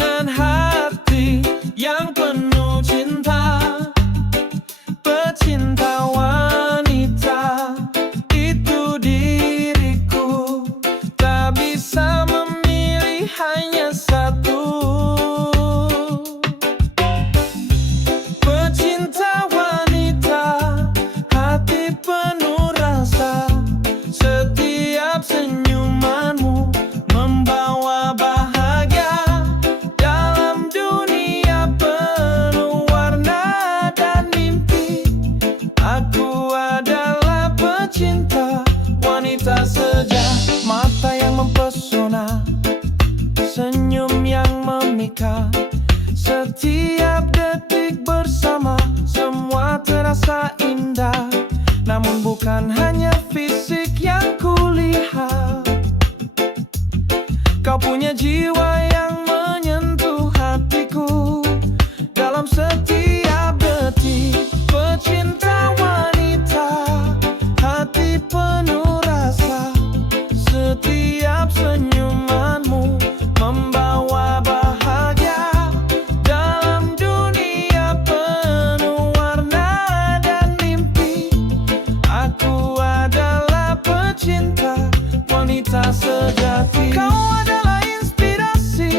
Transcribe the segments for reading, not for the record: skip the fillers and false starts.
dengan hati yang penuh cinta. Pecinta wanita itu diriku, tak bisa memilih hanya satu. Pecinta wanita, hati penuh rasa, setiap senyumanmu membawa bahagia dalam dunia penuh warna dan mimpi. Aku adalah pecinta wanita sejati, mata yang mempesona, senyum yang memikat. Setiap detik bersama, semua terasa indah. Namun bukan hanya fisik yang kulihat, kau punya jiwa yang menyentuh hatiku dalam setiap detik. Pecinta wanita, hati penuh rasa, setiap senyumanmu membawa bahagia dalam dunia penuh warna dan mimpi. Aku adalah pecinta wanita sejati. Kau adalah inspirasi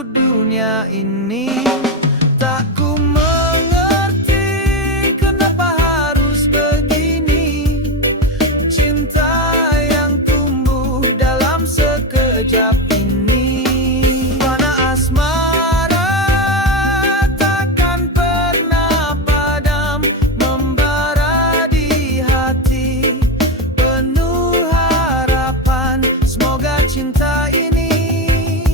satu dunia ini. Tak ku mengerti kenapa harus begini. Cinta yang tumbuh dalam sekejap ini. Panah asmara takkan pernah padam, membara di hati penuh harapan. Semoga cinta ini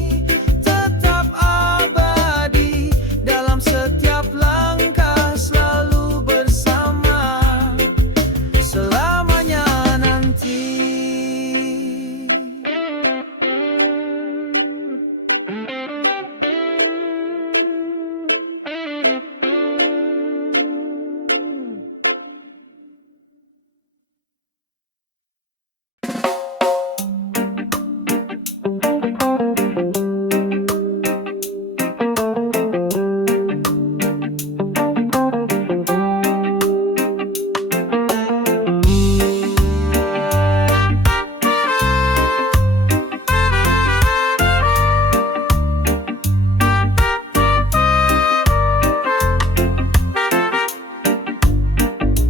tetap abadi dalam setiap langkah, selalu bersama selamanya nanti.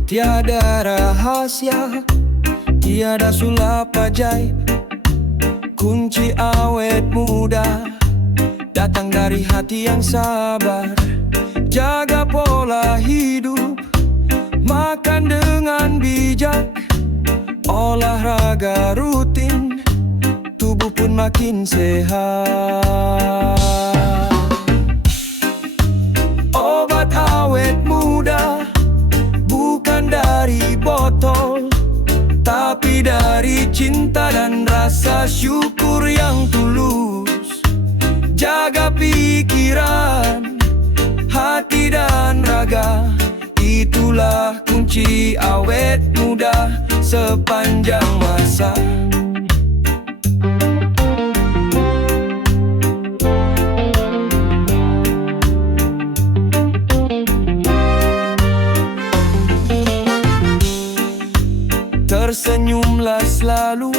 Tiada rahasia, tiada sulap ajaib. Kunci awet muda datang dari hati yang sabar. Jaga pola hidup, makan dengan bijak, olahraga rutin, tubuh pun makin sehat. Obat awet muda bukan dari botol, tapi dari cinta dan rasa syukur yang tulus. Jaga pikiran, hati dan raga, itulah kunci awet muda sepanjang masa. Tersenyumlah selalu,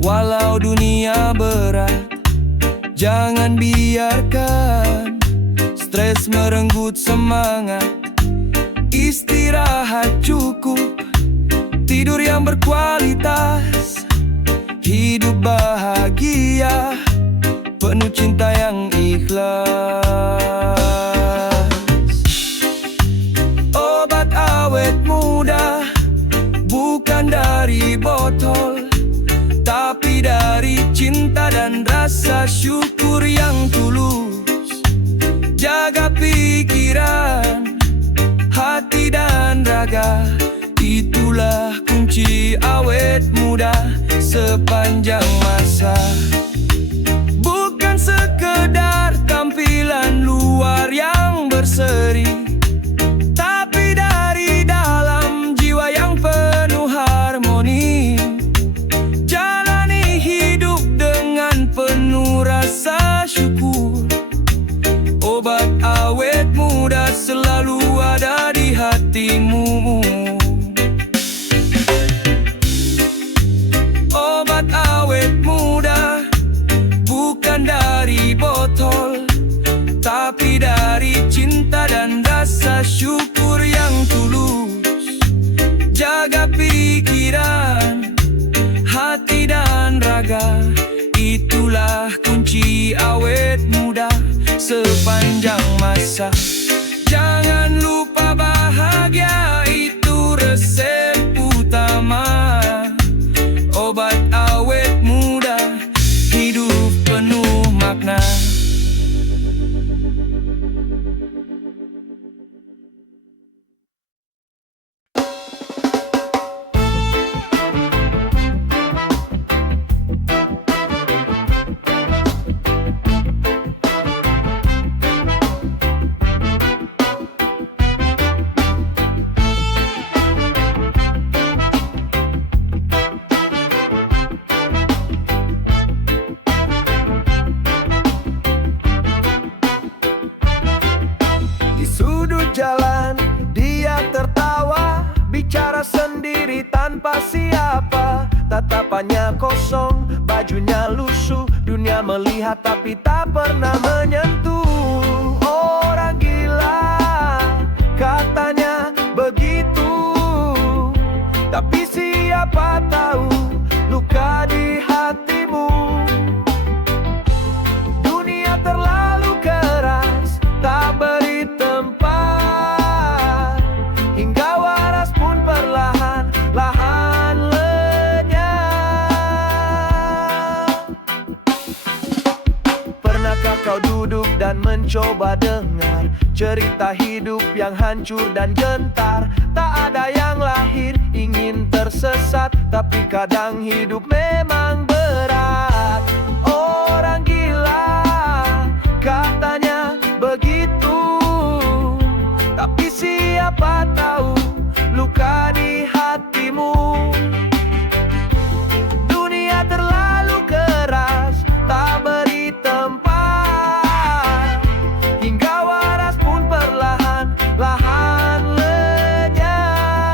walau dunia berat. Jangan biarkan stres merenggut semangat. Istirahat cukup, tidur yang berkualitas, hidup bahagia, penuh cinta yang ikhlas. Obat awet muda bukan dari botol, tapi dari cinta dan rasa syukur yang tulus. Jaga pikiran, hati dan raga, itulah kunci awet muda sepanjang masa. Bukan sekedar tampilan luar yang berseri, tapi dari dalam jiwa yang penuh harmoni. Jalani hidup dengan penuh rasa syukur. Obat awet muda selalu ada di hatimu. Obat awet muda bukan dari botol, tapi dari cinta dan rasa syukur yang tulus. Jaga pikiran, hati dan raga, itulah kunci awet muda sepanjang masa. Jangan lupa bahagia, itu resep utama. Obat awet muda, hidup penuh makna. Jalan, dia tertawa, bicara sendiri tanpa siapa. Tatapannya kosong, bajunya lusuh, dunia melihat tapi tak pernah Pernahkah kau duduk dan mencoba dengar cerita hidup yang hancur dan gentar? Tak ada yang lahir ingin tersesat, tapi kadang hidup memang berat. Orang gila katanya begitu, tapi siapa tahu luka di hatimu. Dunia terlalu keras, tak beri tempat, hingga waras pun perlahan-lahan lenyap.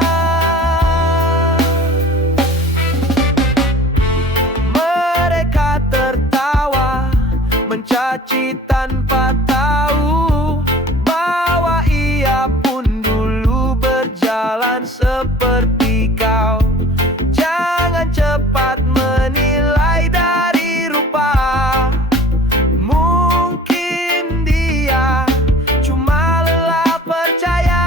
Mereka tertawa, mencaci tanpa tahu bahwa ia pun dulu berjalan seperti kau. Jangan cepat menilai dari rupa, mungkin dia cuma lelah percaya.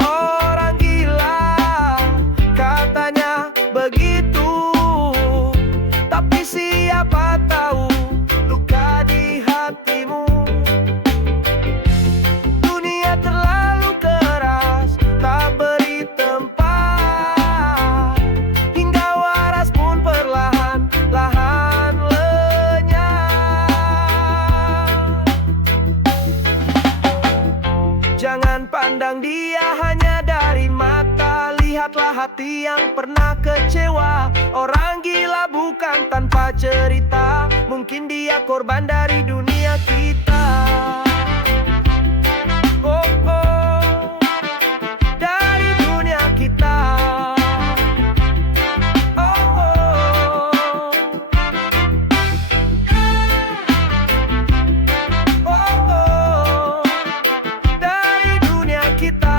Orang gila katanya begitu, tapi siapa tahu luka di hatimu. Dunia terlalu keras, tak beri tempat, hingga waras pun perlahan-lahan lenyap. Jangan pandang dia hanya dari mata, lihatlah hati yang pernah kecewa. Orang gila bukan tanpa cerita, mungkin dia korban dari dunia kita. Oh, oh, dari dunia kita. Oh, oh, oh, oh, dari dunia kita.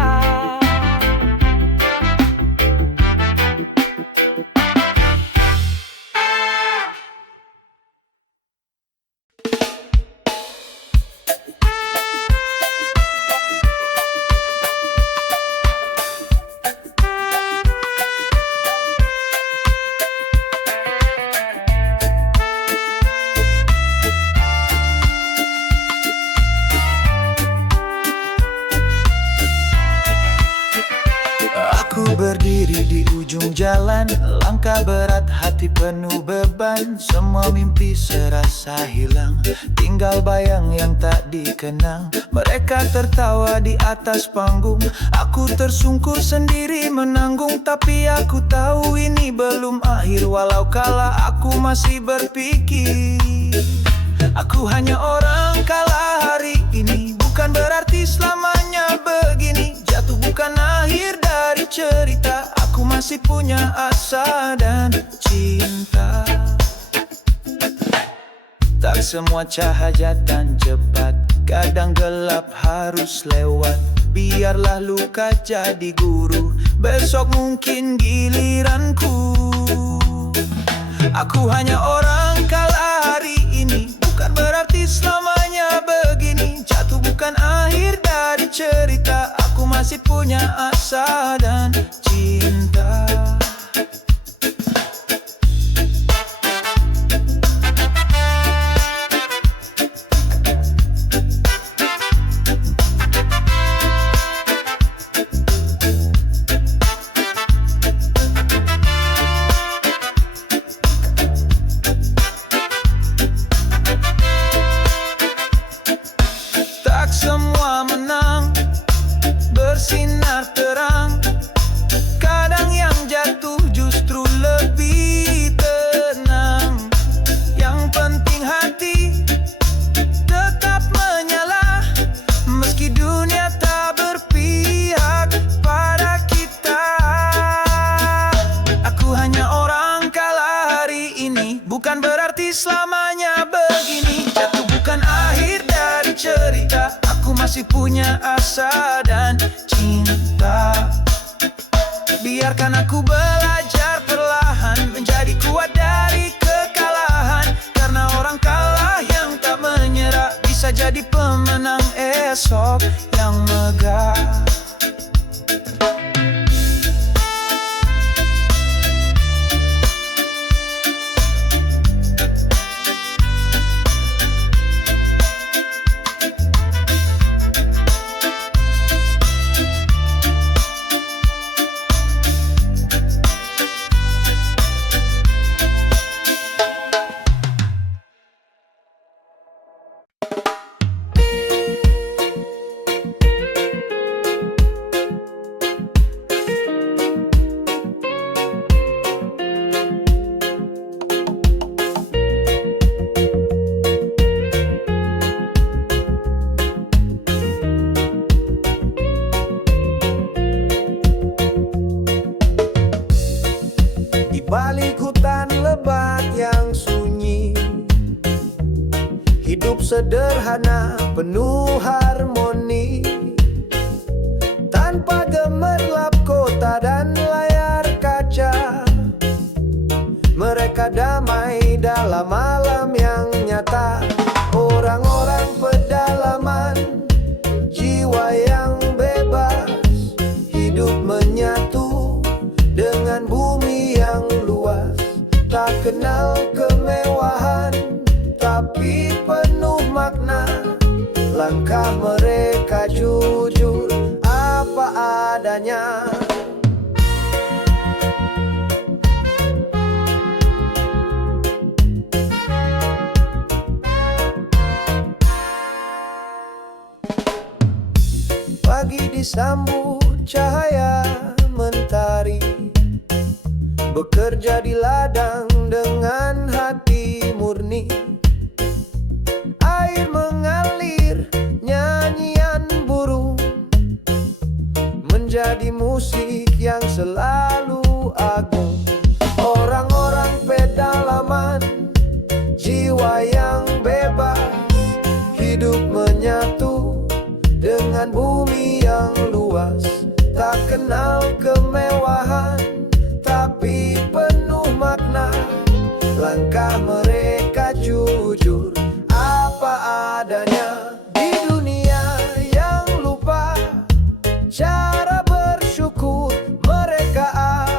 Aku berdiri di ujung jalan, langkah berat, hati penuh beban. Semua mimpi serasa hilang, tinggal bayang yang tak dikenang. Mereka tertawa di atas panggung, aku tersungkur sendiri menanggung. Tapi aku tahu ini belum akhir, walau kala aku masih berpikir. Aku hanya orang kalah hari ini, bukan berarti selamanya begini. Jatuh bukan akhir dari cerita, aku masih punya asa dan cinta. Tak semua cahaya dan cepat, kadang gelap harus lewat. Biarlah luka jadi guru, besok mungkin giliranku. Aku hanya orang kalah hari ini, bukan berarti selamanya begini. Jatuh bukan akhir dari cerita, aku masih punya asa dan cinta. Tak semua menang bersinar terang, kadang yang jatuh justru lebih tenang. Yang penting hati tetap menyala, meski dunia tak berpihak pada kita. Aku hanya orang kalah hari ini, bukan berarti selamanya begini. Jatuh bukan akhir dari cerita, aku masih punya asa dan cinta. Biarkan aku belajar perlahan, menjadi kuat dari kekalahan. Karena esok yang megah. Di balik hutan lebat yang sunyi, hidup sederhana penuh harmoni. Tanpa gemerlap kota dan layar kaca, mereka damai dalam malam yang nyata. Orang-orang pedalaman, jiwa yang bebas, hidup menyatu dengan bumi yang luas. Tak kenal kemewahan, tapi penuh makna. Langkah mereka jujur, apa adanya. Pagi disambut cahaya mentari, bekerja di ladang dengan hati murni. Air mengalir, nyanyian burung menjadi musik yang selalu agung. Orang-orang pedalaman, jiwa yang bebas, hidup menyatu dengan bumi yang luas. Tak kenal kemewahan, tapi penuh makna. Langkah mereka jujur, apa adanya. Di dunia yang lupa cara bersyukur, mereka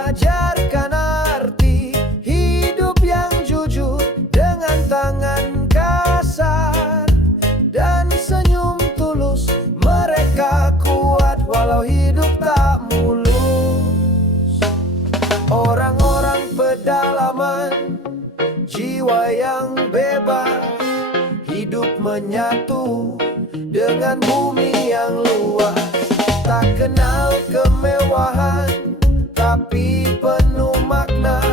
ajarkan arti hidup yang jujur. Dengan tangan kasar dan senyum tulus, mereka kuat walau hidup tak mulus. Orang-orang pedalaman, jiwa yang bebas, hidup menyatu dengan bumi yang luas. Tak kenal kemewahan, tapi penuh makna.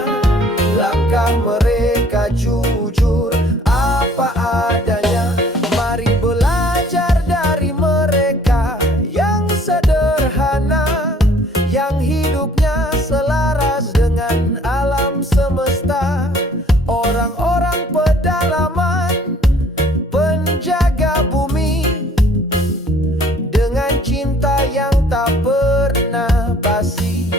Langkah mereka jujur, apa adanya. Mari belajar dari mereka yang sederhana, yang hidupnya selaras dengan alam semesta. Orang-orang pedalaman, penjaga bumi dengan cinta yang tak pernah basi.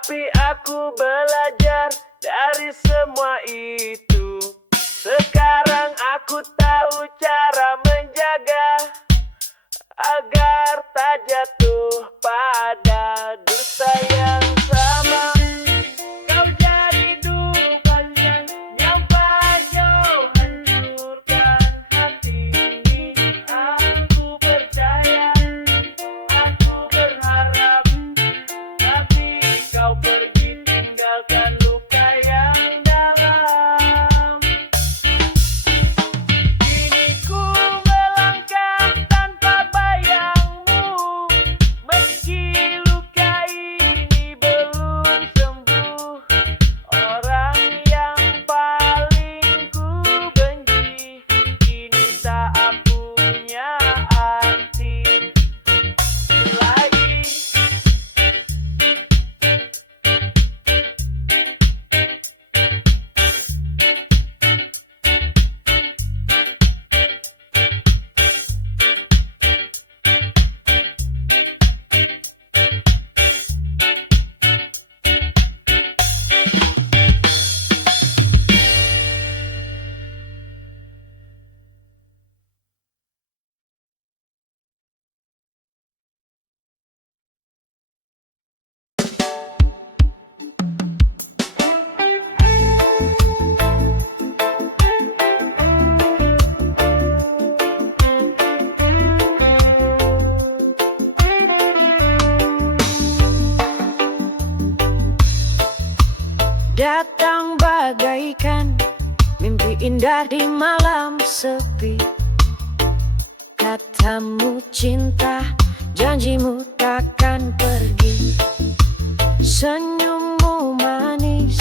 Tapi aku belajar dari semua itu. Sekarang aku tahu cara menjaga agar tak jatuh pada dosa yang sama. Kau jadi dukan yang paling hancurkan hati ini. Aku percaya, aku berharap, tapi kau pergi tinggalkan luka yang dalam. Kini ku melangkah tanpa bayangmu, meski luka ini belum sembuh. Orang yang paling ku benci kini tak punya arti lagi. Datang bagaikan mimpi indah di malam sepi. Katamu cinta, janjimu takkan pergi. Senyummu manis,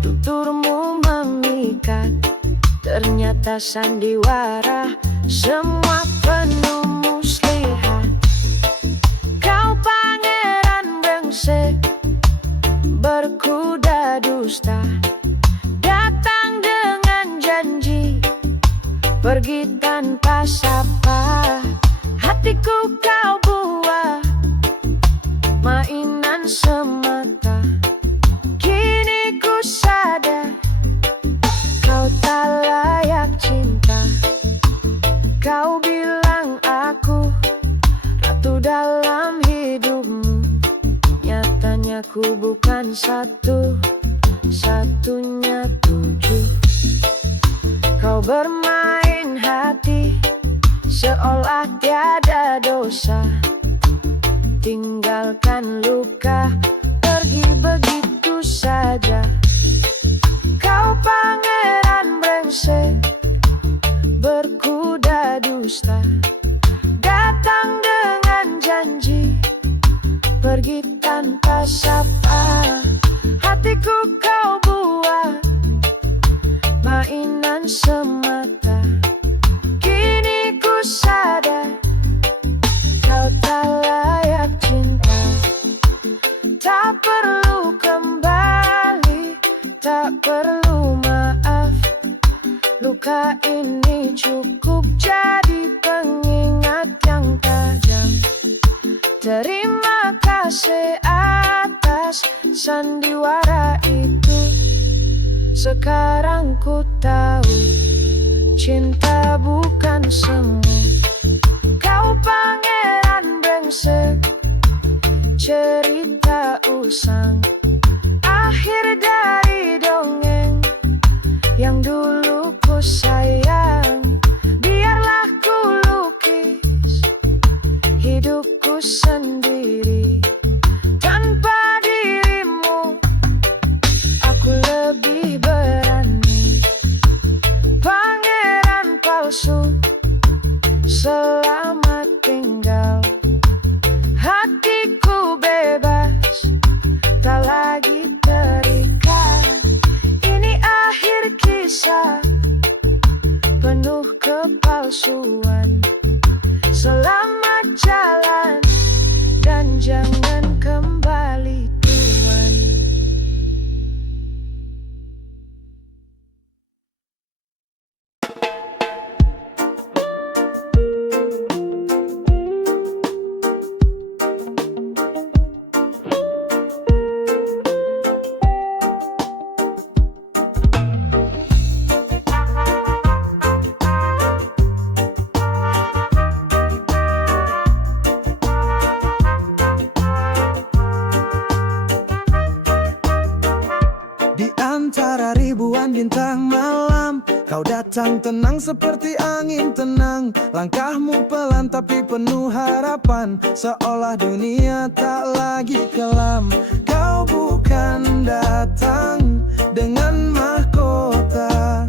tuturmu memikat. Ternyata sandiwara, semua penuh muslihat. Kau pangeran brengsek, berkuda dusta, datang dengan janji, pergi tanpa sapa. Hatiku kau buah, mainan semata. Kini ku sadar, kau tak layak cinta. Kau bilang aku ratu dalam hidupmu, nyatanya ku bukan satu-satunya tujuh. Kau bermain hati seolah tiada dosa, tinggalkan luka, pergi begitu saja. Kau pangeran brengsek, berkuda dusta, datang dengan janji, pergi tanpa sapa. Hatiku kau buat, mainan semata. Kini ku sadar, kau tak layak cinta. Tak perlu kembali, tak perlu maaf. Luka ini cukup jadi pengingat yang tajam. Terima kasih atas sandiwara itu. Sekarang ku tahu, cinta bukan semu. Kau pangeran brengsek, cerita usang, akhir dari dongeng yang dulu ku sayang. Biarlah ku lukis hidupku sendiri. Tanpa dirimu aku lebih berani. Pangeran palsu, selamat tinggal. Hatiku bebas, tak lagi terikat. Ini akhir kisah penuh kepalsuan. Selamat jalan dan jangan kembali Tuhan. datang tenang seperti angin tenang. Langkahmu pelan tapi penuh harapan, seolah dunia tak lagi kelam. Kau bukan datang dengan mahkota,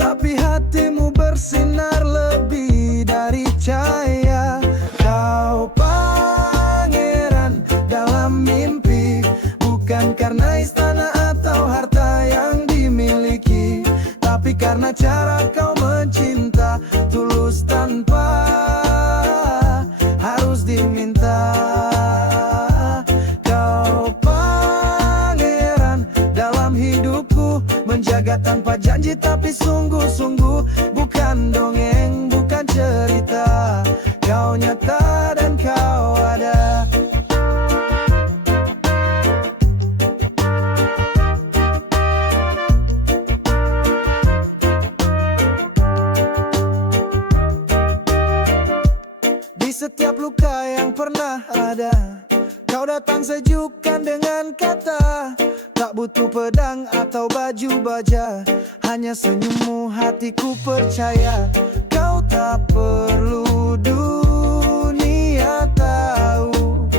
tapi hatimu bersinar lebih dari cahaya. Kau pangeran dalam mimpi, bukan karena istana atau harta yang dimiliki, tapi karena cara kau mencinta, tulus tanpa harus diminta. Kau pangeran dalam hidupku, menjaga tanpa janji tapi sungguh-sungguh. Bukan dongeng, bukan cerita, kau nyata dan kau ada. Di setiap luka yang pernah ada, kau datang sejukkan dengan kata. Tak butuh pedang atau baju baja, hanya senyummu hatiku percaya. Kau tak perlu dunia tahu,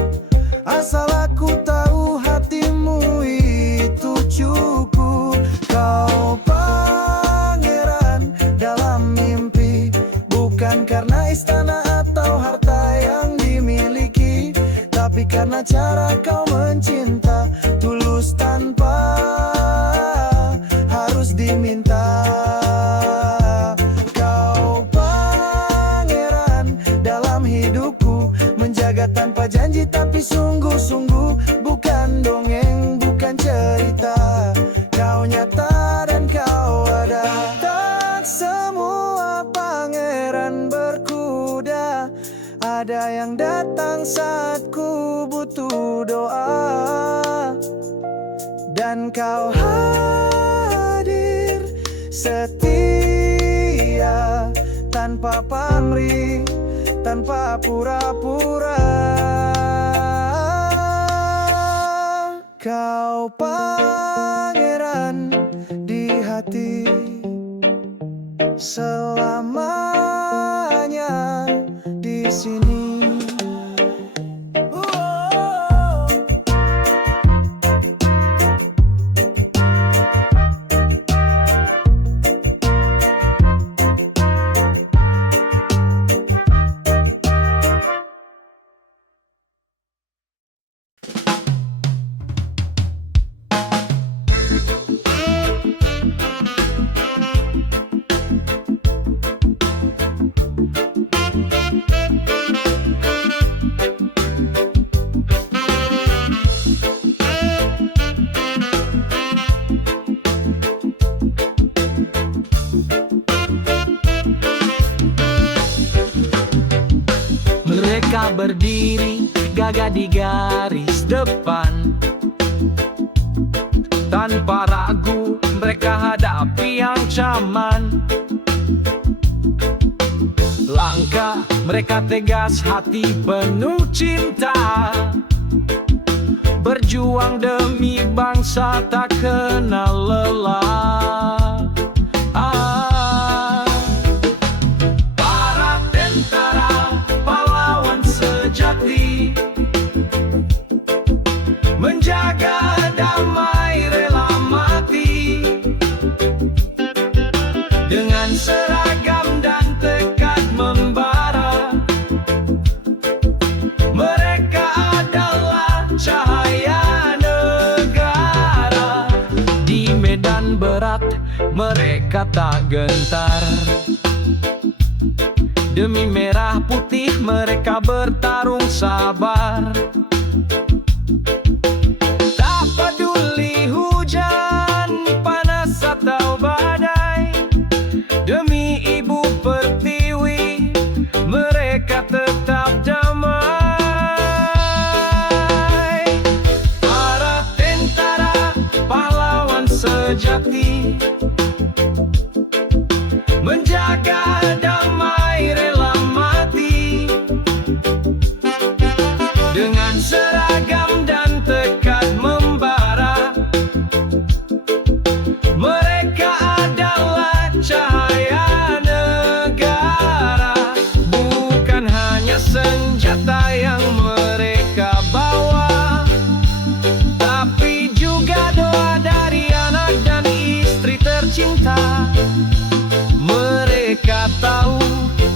asal aku tahu hatimu itu cukup. Kau pangeran dalam mimpi, bukan karena istana atau harta yang dimiliki, tapi karena cara kau mencinta, tulus tanpa harus diminta. Kau pangeran dalam hidupku, menjaga tanpa janji tapi sungguh-sungguh. Bukan dongeng, bukan cerita, kau nyata dan kau ada. Tak semua pangeran berkuda, ada yang datang saat ku butuh doa. Dan kau hadir setia, tanpa pamrih, tanpa pura-pura. Kau pangeran di hati, selamanya di sini. Mereka berdiri gagah di garis depan, tanpa ragu mereka hadapi ancaman. Langkah mereka tegas, hati penuh cinta, berjuang demi bangsa tak kenal lelah. Para tentara pahlawan sejati, menjaga damai rela mati, dengan seragam dan tekad membara. Mereka adalah cahaya negara. Di medan berat mereka tak gentar, demi merah putih mereka bertarung sabar. Tak peduli hujan, panas atau badai, demi ibu pertiwi mereka tetap damai. Para tentara pahlawan sejati, menjaga damai rela mati, dengan seragam dan tekad membara. Mereka adalah cahaya Mereka tahu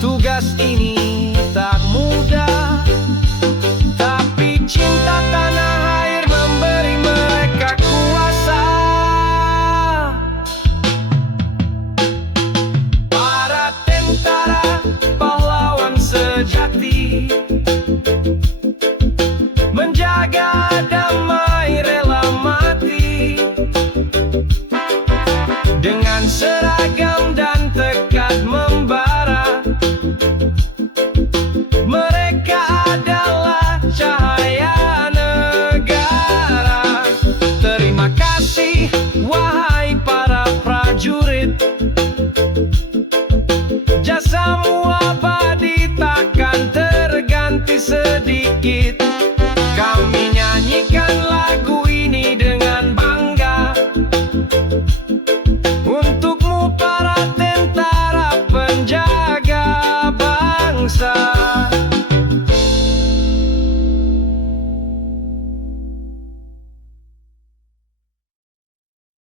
tugas ini tak mudah, tapi cinta tanah air memberi mereka kuasa. Para tentara pahlawan sejati, menjaga damai rela mati. Dengan seragam dan tekad membara, mereka adalah cahaya negara. Terima kasih wahai para prajurit, jasamu abadi takkan terganti sedikit.